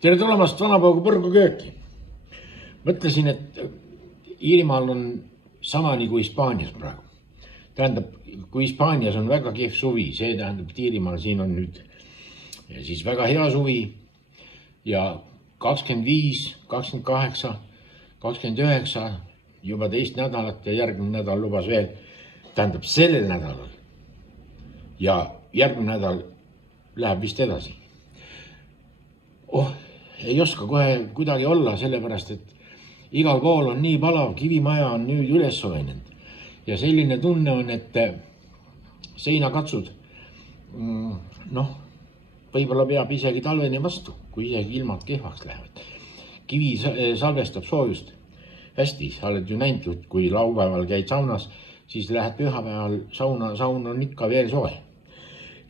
Tere tulemast Vanapaugu põrgukööki. Mõtlesin, et Iirimaal on sama nagu Hispaanias praegu. Tähendab, kui Hispaanias on väga kehv suvi, see tähendab, et Iirimaal siin on nüüd siis väga hea suvi ja 25, 28, 29 juba teist nädalat ja järgmine nädal lubas veel. Tähendab, sellel nädalal ja järgmine nädal läheb vist edasi. Ei oska kohe kuidagi olla, sellepärast, et igal pool on nii palav, kivimaja on nüüd üles soojenenud. Ja selline tunne on, et seinakatsud, võib-olla peab isegi talveni vastu, kui isegi ilmad kehvaks lähevad. Kivi salvestab soojust hästi, sa oled ju näinud, kui laupäeval käid saunas, siis lähed pühapäeval saun on ikka veel soe.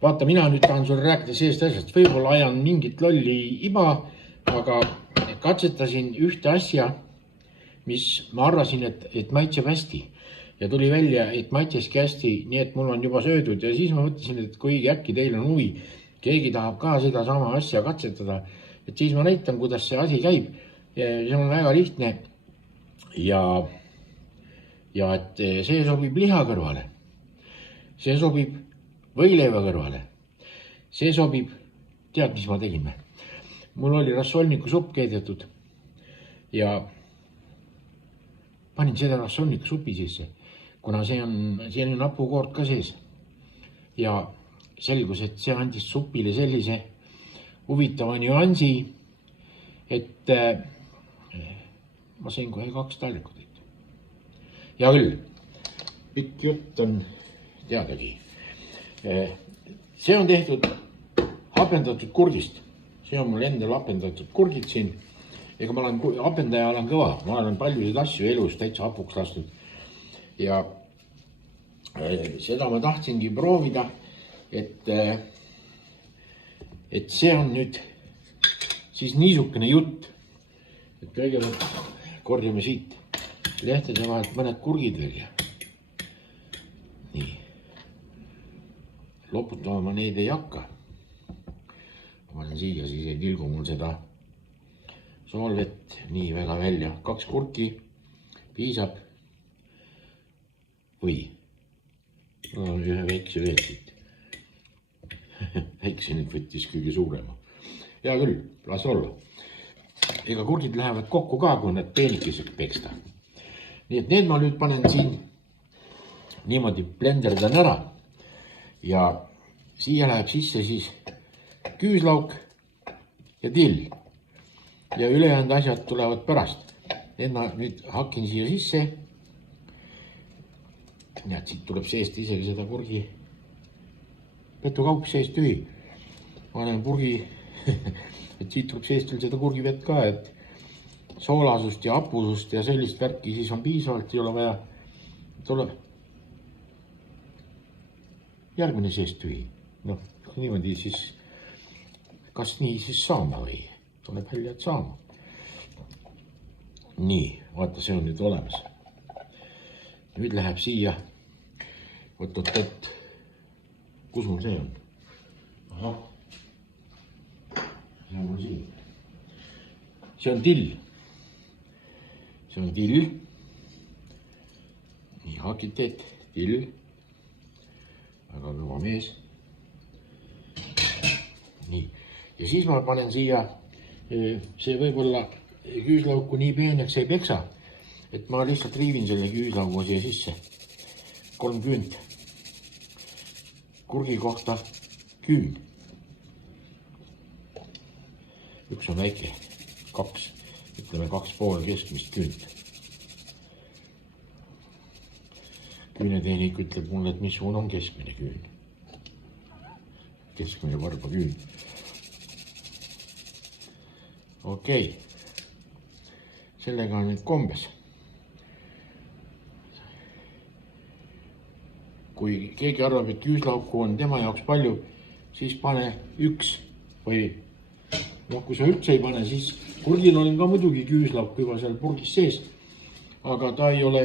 Vaata, mina nüüd tahan sulle rääkida sellest asjast, võib-olla ajan mingit lolli iba, aga katsetasin ühte asja, mis ma arvasin, et maitseb hästi. Ja tuli välja, et maitseski hästi, nii et mul on juba söödud ja siis ma mõtlesin, et kui äkki teil on huvi, keegi tahab ka seda sama asja katsetada, et siis ma näitan, kuidas see asi käib. See on väga lihtne ja et see sobib liha kõrvale, see sobib võileiva kõrvale, see sobib, tead, mis ma tegin? Mul oli rassolniku supp keedetud ja panin seda rassolniku supi sisse, kuna see on hapukoort ka sees. Ja selgus, et see andis supile sellise huvitava nüansi, et ma sain kohe 2 taldrikut. Ja küll, pikk jutt on teadagi. See on tehtud hapendatud kurgist. See on mul endal hapendatud kurgid siin. Ega ma olen hapendaja olen kõva. Ma olen paljusid asju elus täitsa hapuks lastud. Ja seda ma tahtsingi proovida, et see on nüüd siis niisugune jutt. Et kõigepealt korjame siit lehtede vahelt mõned kurgid veel. Nii. Loputama ma neid ei hakka. Ma panen siia, siis ei tilgu mul seda soolvett nii väga välja. 2 kurki piisab. Või mul on ühe väikse veel siit. Väikse nüüd võttis kõige suurema. Hea küll, las olla. Ega kurgid lähevad kokku ka, kui nad peenikeseks peksta. Nii et need ma nüüd panen siin niimoodi blenderdan ära. Ja siia läheb sisse siis küüslauk ja till. Ja ülejäänud asjad tulevad pärast. Need ma nüüd hakin siia sisse. Ja siit tuleb seest isegi seda kurgi petukaup seest tühi. Ma olen purgi, et siit tuleb seest veel seda kurgivett ka, et soolasust ja hapusust ja sellist värki siis on piisavalt, ei ole vaja. Tuleb järgmine seest tühi. Niimoodi siis, kas nii siis saama või? Tuleb välja, et saama. Nii, vaata, see on nüüd olemas. Nüüd läheb siia, võtad, kus mul see on? Ahah, see on mul siin. See on till. See on till. Nii, hakiteed, till. Väga kõva mees. Nii, ja siis ma panen siia, see võib-olla küüslauku nii peeneks ei peksa, et ma lihtsalt riivin selle küüslaugu siia sisse. 3 küünt. Kurgi kohta küün. 1 on väike, 2, ütleme 2,5 keskmist küünt. Küünetehnik ütleb mulle, et missugune on keskmine küün. Keskmine varba küün. Okei. Sellega on nüüd kombes. Kui keegi arvab, et küüslauku on tema jaoks palju, siis pane 1 või kui sa üldse ei pane, siis kurgil on ka muidugi küüslauk juba seal purgis sees, aga ta ei ole,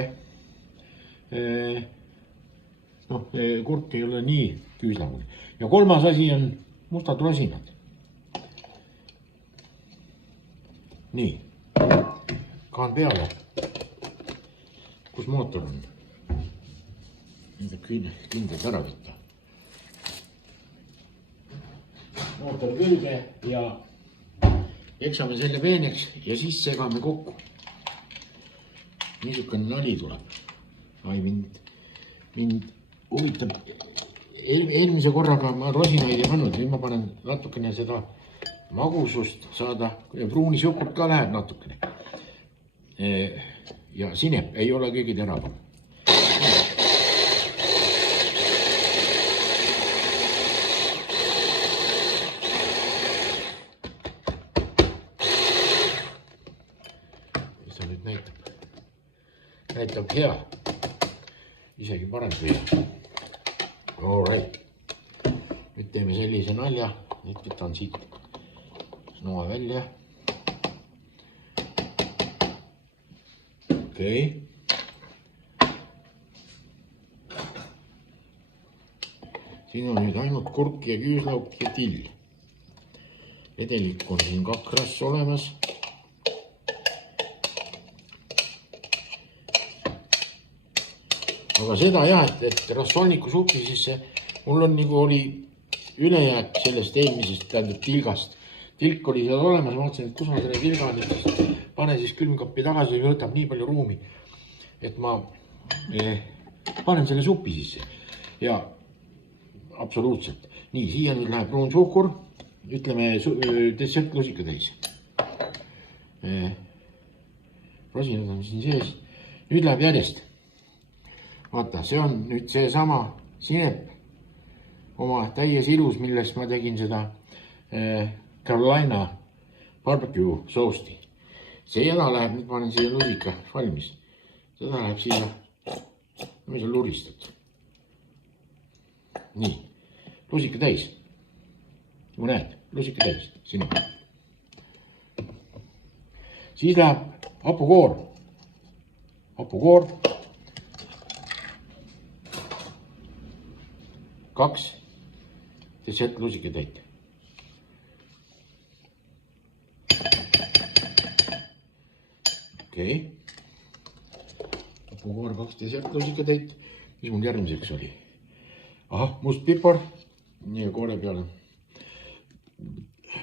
kurk ei ole nii küüslaugune. Ja 3. asi on mustad rosinad. nii, kaan peale. Kus mootor on? Nende kindlad ära võtta. Mootor külge ja eksame selle peeneks ja siis segame kokku. Niisugune nali tuleb. Ai, mind huvitab. Eelmise korraga ma rosinaid ei pannud, nüüd ma panen natukene seda magusust saada. Pruunis jokurt ka läheb natukene. Ja sinep ei ole kõige teravam. Mis ta nüüd näitab? Näitab hea. Isegi parem kui hea. All right. Nüüd teeme sellise nalja. Nüüd võtan siit noa välja. Okei. Siin on nüüd ainult kurk ja küüslauk ja till. Vedelik on siin kakras olemas. Aga seda jah, et rassolniku supi siis mul on nagu oli ülejääk sellest eelmisest tähendab tilgast. Tilk oli seal olemas, ma mõtlesin, et kus ma selle tilga on, et pane siis külmkappi tagasi ja võtab nii palju ruumi, et ma panen selle supi sisse. Ja absoluutselt. Nii, siia nüüd läheb pruunsuhkur, ütleme dessertlusika täis. Rosinad on siin sees. Nüüd läheb järjest. Vaata, see on nüüd see sama sinep oma täies ilus, millest ma tegin seda Carolina barbecue soosti. See jada läheb, nüüd panen siia lusika valmis. Seda läheb siia, mis on luristatud. Nii, lusika täis. Nagu näed, lusika täis, sinu. Siis läheb hapukoor. Hapukoor. 2 dessertlusika täit. Okei. Hapukoor 2 dessertlusika täit. Mis mul järgmiseks oli? Ahah, must pipar. Nii koore peale.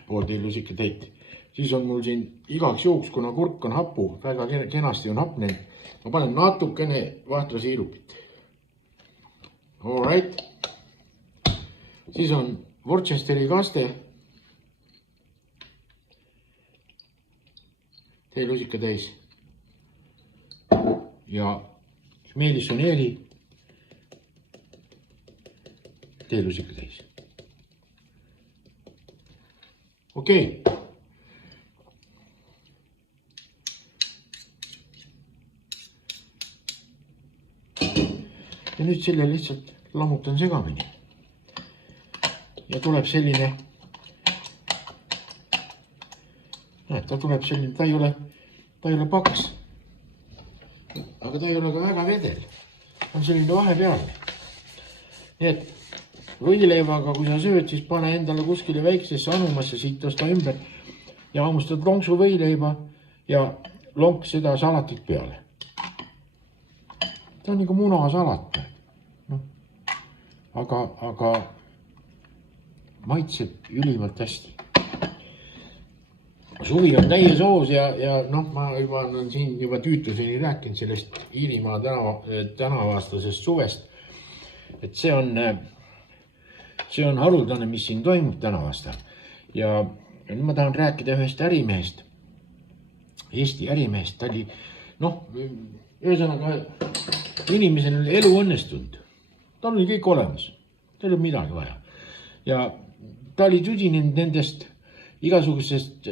Pooltee lusika täit. Siis on mul siin igaks juhuks, kuna kurk on hapu, väga kenasti on hapnenud. Ma panen natukene vahtrasiirupit. All right. Siis on Worcesteri kaste. Teelusika täis. Ja meelissoneeli. Teelusika täis. Okei. Ja nüüd selle lihtsalt lammutan segamini. Ja tuleb selline, ta tuleb selline, ta ei ole paks, aga ta ei ole ka väga vedel. On selline vahepealne. Nii et võileivaga, kui sa sööd, siis pane endale kuskile väiksesse anumasse siit osta ümber ja hammustad lonksu võileiva ja lonk seda salatit peale. Ta on nagu munasalat. No. Aga maitseb ülimalt hästi. Suvi on täies hoos ja ma juba olen siin juba tüütuseni rääkinud sellest Iirimaa tänavaastasest suvest. Et see on haruldane, mis siin toimub tänavaastal. Ja nüüd ma tahan rääkida ühest ärimehest, Eesti ärimehest. Ta oli, ühesõnaga inimesel elu õnnestunud. Tal oli kõik olemas. Tal ei ole midagi vaja. Ja ta oli tüdinenud nendest igasugusest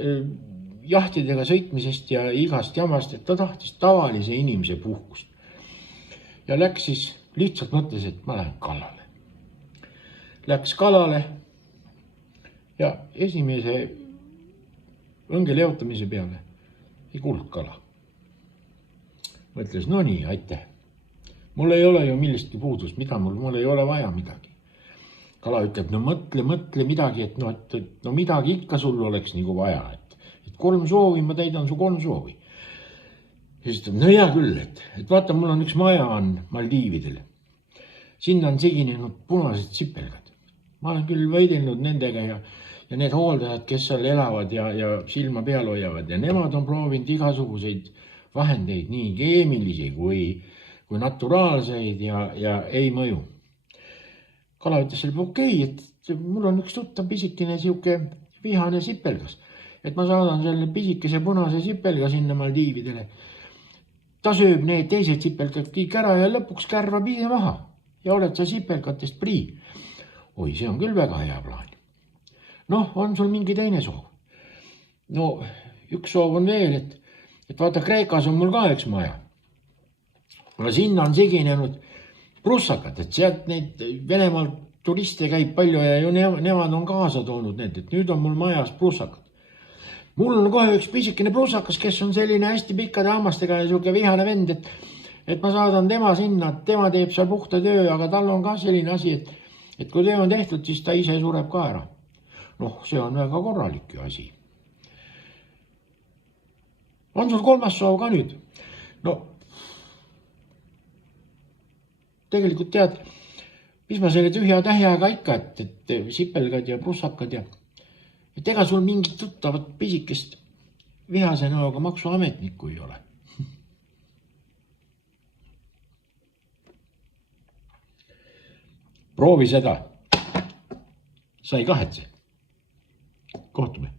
jahtidega sõitmisest ja igast jamast, et ta tahtis tavalise inimese puhkust. Ja läks siis, lihtsalt mõtles, et ma lähen kalale. Läks kalale ja esimese õnge leotamise peale ei kuulnud kala. Mõtles, no nii, aitäh. Mul ei ole ju millestki puudust, mul ei ole vaja midagi. Kala ütleb, no mõtle midagi, et midagi ikka sul oleks nagu vaja, et 3 soovi, ma täidan su 3 soovi. Siis ütleb, no hea küll, et vaata, mul on üks maja on Maldiividel. Sinna on siginenud punased sipelgad. Ma olen küll võidelnud nendega ja need hooldajad, kes seal elavad ja silma peal hoiavad ja nemad on proovinud igasuguseid vahendeid, nii keemilisi kui naturaalseid ja ei mõju. Kala ütles selle okei, et mul on üks tuttav pisikene siuke vihane sipelgas, et ma saadan selle pisikese punase sipelga sinna Maldiividele. Ta sööb need teised sipelgad kõik ära ja lõpuks kärvab ise maha ja oled sa sipelgatest prii. Oi, see on küll väga hea plaan. Noh, on sul mingi teine soov? No, üks soov on veel, et vaata, Kreekas on mul ka üks maja. Aga sinna on siginenud prussakad, et sealt neid Venemaalt turiste käib palju ja ju nemad on kaasa toonud need, et nüüd on mul majas prussakad. Mul on kohe üks pisikene prussakas, kes on selline hästi pikkade hammastega ja siuke vihane vend, et ma saadan tema sinna, tema teeb seal puhta töö, aga tal on ka selline asi, et kui töö on tehtud, siis ta ise sureb ka ära. Noh, see on väga korralik ju asi. On sul 3. soov ka nüüd? No, tegelikult tead, mis ma selle tühja tähjaga ikka, et sipelgad ja prussakad ja et ega sul mingit tuttavat pisikest vihase näoga maksuametnikku ei ole. Proovi seda. Sa ei kahetse. Kohtume.